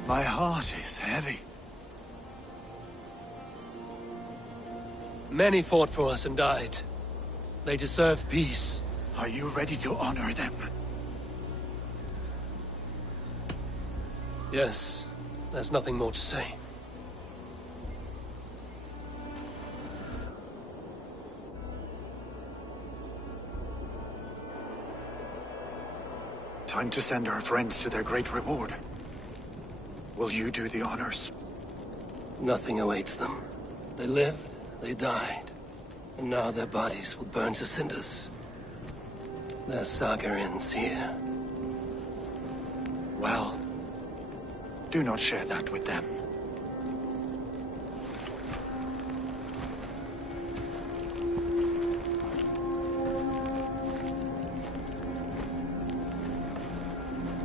My heart is heavy. Many fought for us and died. They deserve peace. Are you ready to honor them? Yes. There's nothing more to say. Time to send our friends to their great reward. Will you do the honors? Nothing awaits them. They lived, they died, and now their bodies will burn to cinders. Their saga ends here. Well, do not share that with them.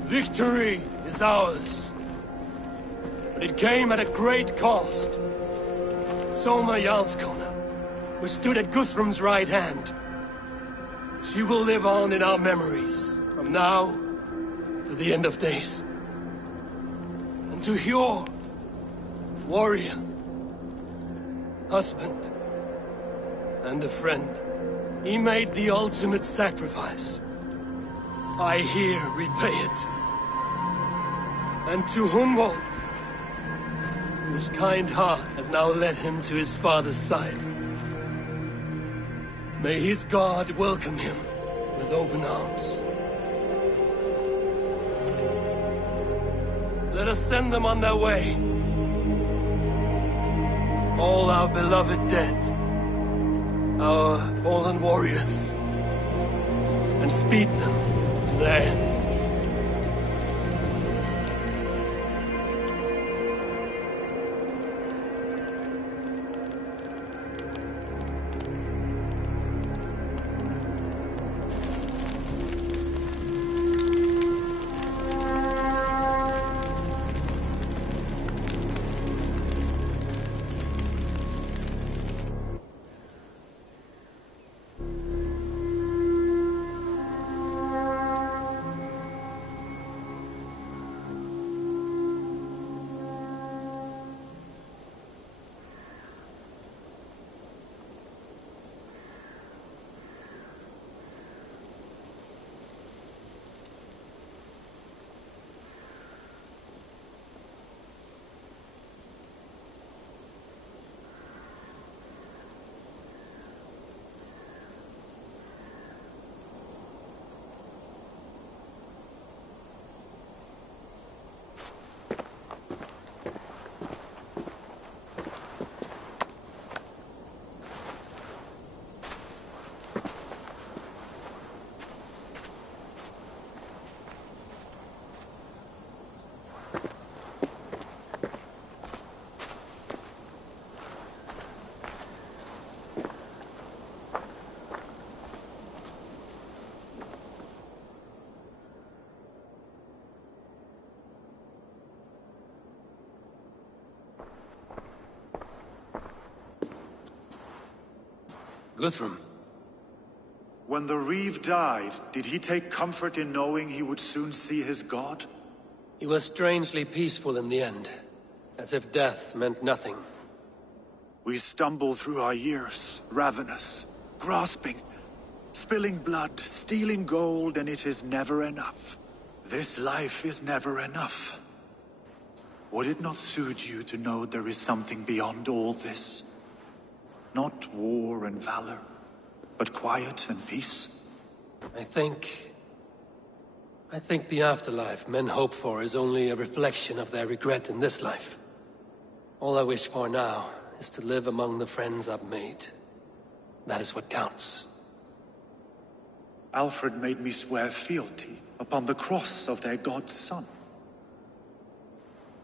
Victory is ours. But it came at a great cost. Soma Jarlskona, who stood at Guthrum's right hand. She will live on in our memories, from now to the end of days. And to Hjor, warrior, husband, and a friend, he made the ultimate sacrifice. I here repay it. And to Hunwald, whose kind heart has now led him to his father's side. May his God welcome him with open arms. Let us send them on their way. All our beloved dead, our fallen warriors, and speed them to their end. Guthrum. When the Reeve died, did he take comfort in knowing he would soon see his god? He was strangely peaceful in the end, as if death meant nothing. We stumble through our years, ravenous, grasping, spilling blood, stealing gold, and it is never enough. This life is never enough. Would it not suit you to know there is something beyond all this? Not war and valor, but quiet and peace? I think the afterlife men hope for is only a reflection of their regret in this life. All I wish for now is to live among the friends I've made. That is what counts. Alfred made me swear fealty upon the cross of their god's son.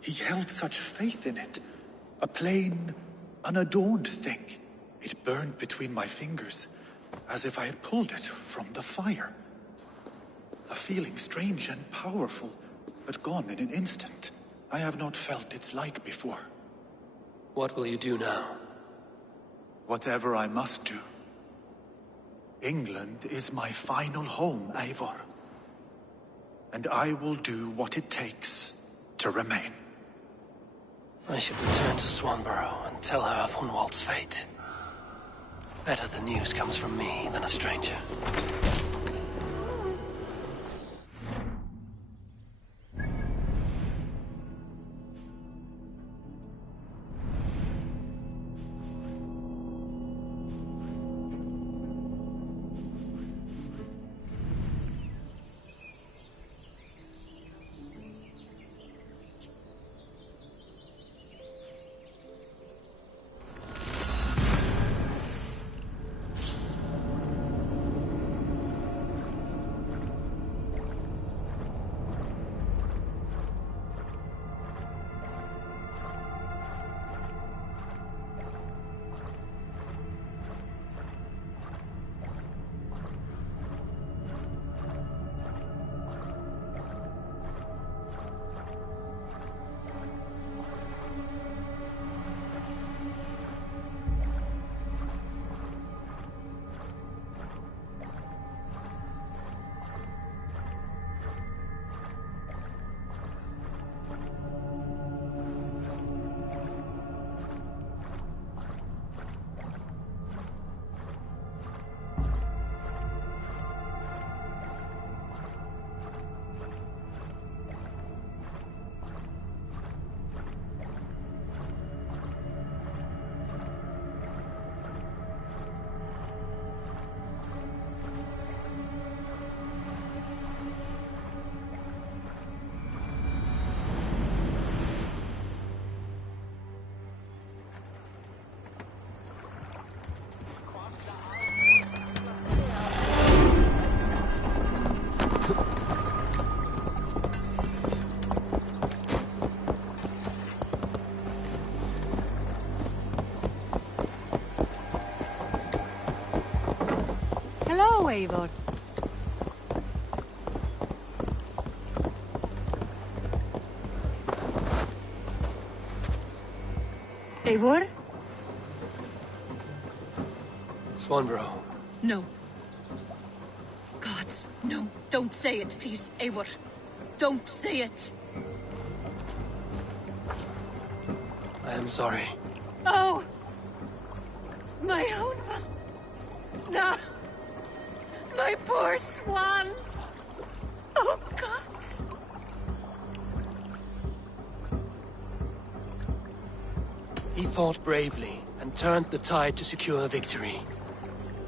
He held such faith in it, a plain, unadorned thing. It burned between my fingers, as if I had pulled it from the fire. A feeling strange and powerful, but gone in an instant. I have not felt its like before. What will you do now? Whatever I must do. England is my final home, Eivor. And I will do what it takes to remain. I should return to Swanborough and tell her of Hunwald's fate. Better the news comes from me than a stranger. Eivor. Eivor? Swanborough. No. Gods, no. Don't say it, please, Eivor. Don't say it. I am sorry. Oh! My own one. No! My poor swan! Oh, gods! He fought bravely and turned the tide to secure victory.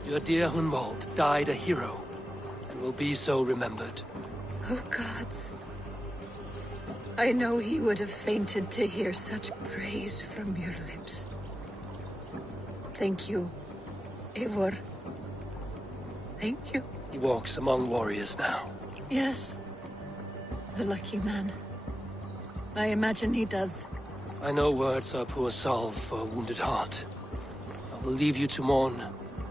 Your dear Hunwald died a hero and will be so remembered. Oh, gods. I know he would have fainted to hear such praise from your lips. Thank you, Eivor. Thank you. He walks among warriors now. Yes. The lucky man. I imagine he does. I know words are poor salve for a wounded heart. I will leave you to mourn,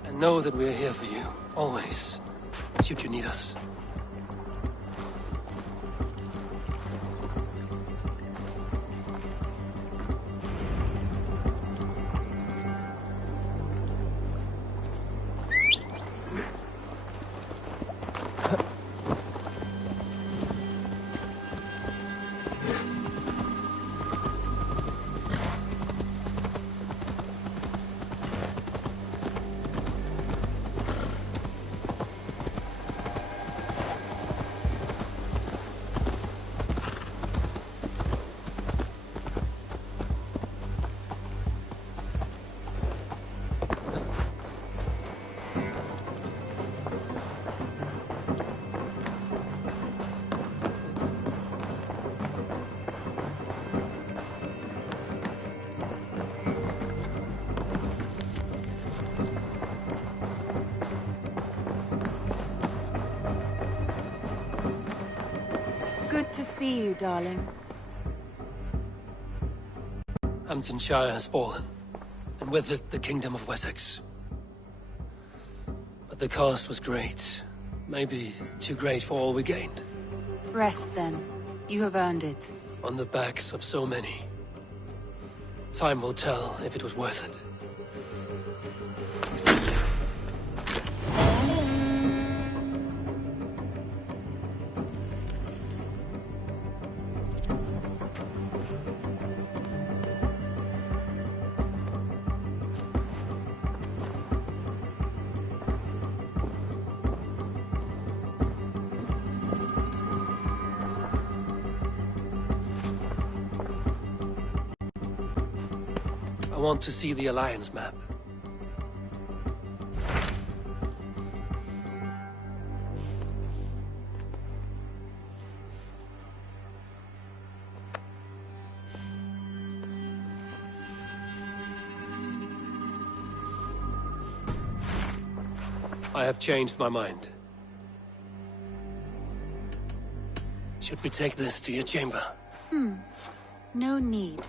and know that we are here for you, always, should you need us. Good to see you, darling. Hamptonshire has fallen, and with it the Kingdom of Wessex. But the cost was great. Maybe too great for all we gained. Rest then. You have earned it. On the backs of so many. Time will tell if it was worth it. I want to see the Alliance map. I have changed my mind. Should we take this to your chamber? No need.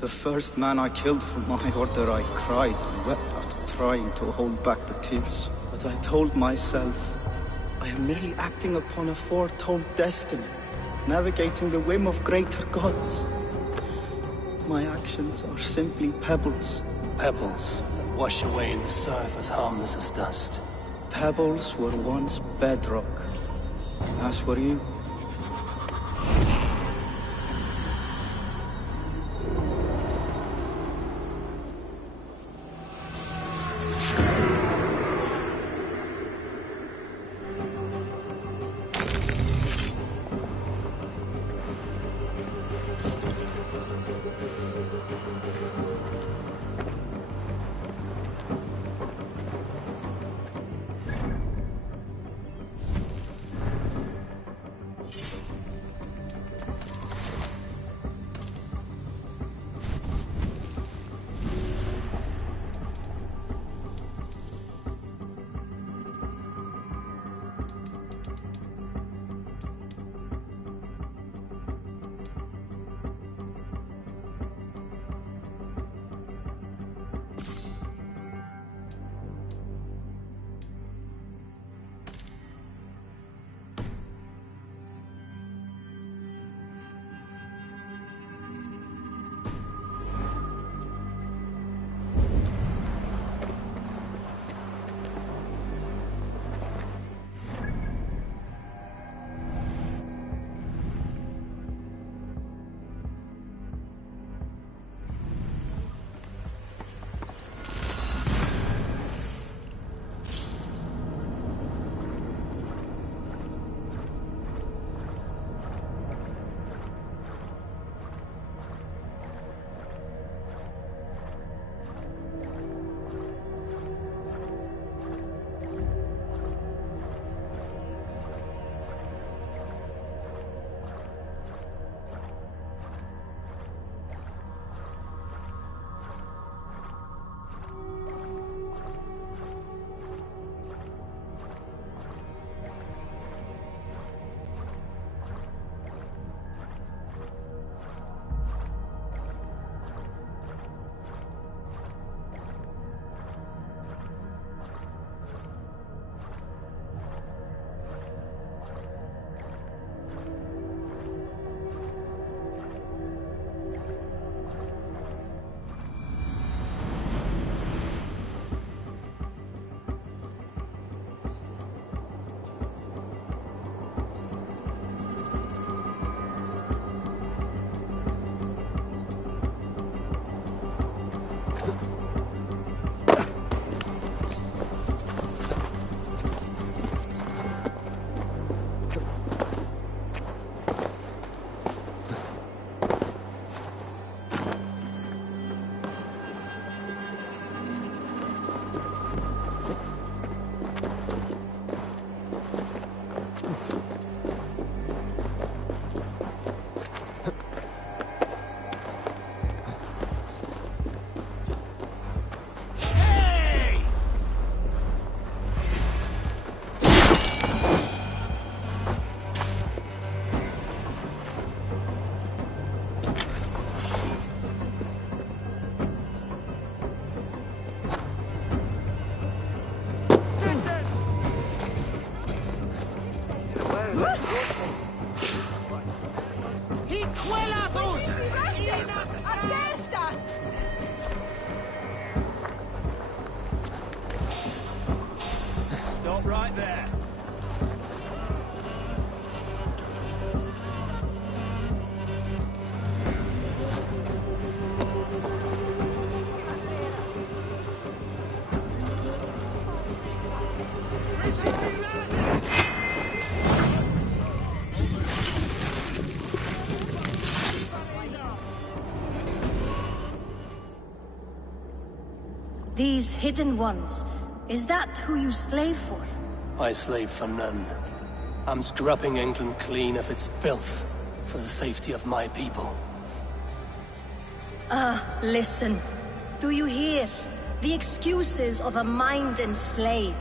The first man I killed for my order, I cried and wept after trying to hold back the tears. But I told myself, I am merely acting upon a foretold destiny, navigating the whim of greater gods. My actions are simply pebbles. Pebbles that wash away in the surf as harmless as dust. Pebbles were once bedrock, as were you. Stop right there. These hidden ones, is that who you slave for? I slave for none. I'm scrubbing England clean of its filth for the safety of my people. Listen. Do you hear? The excuses of a mind enslaved.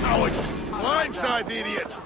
Coward! Blindside the idiot!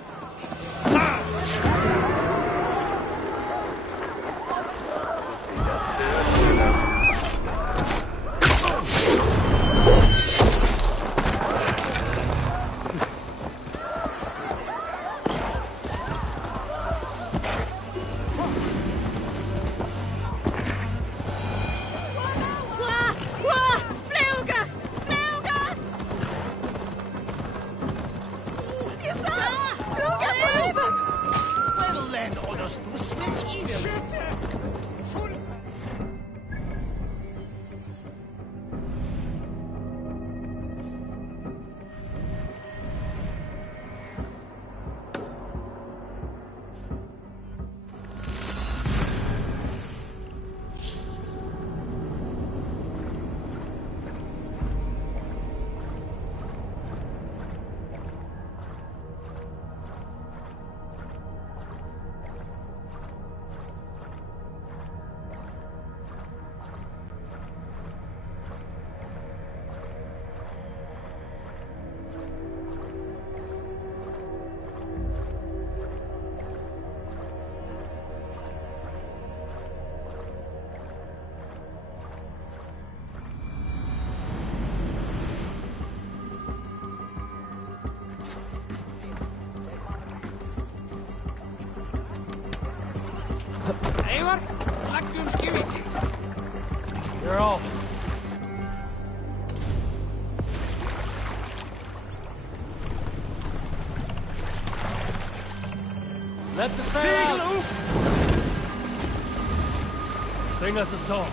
Eivor, läkkyynskivi. You're off. Let the sail out! Sing us a song.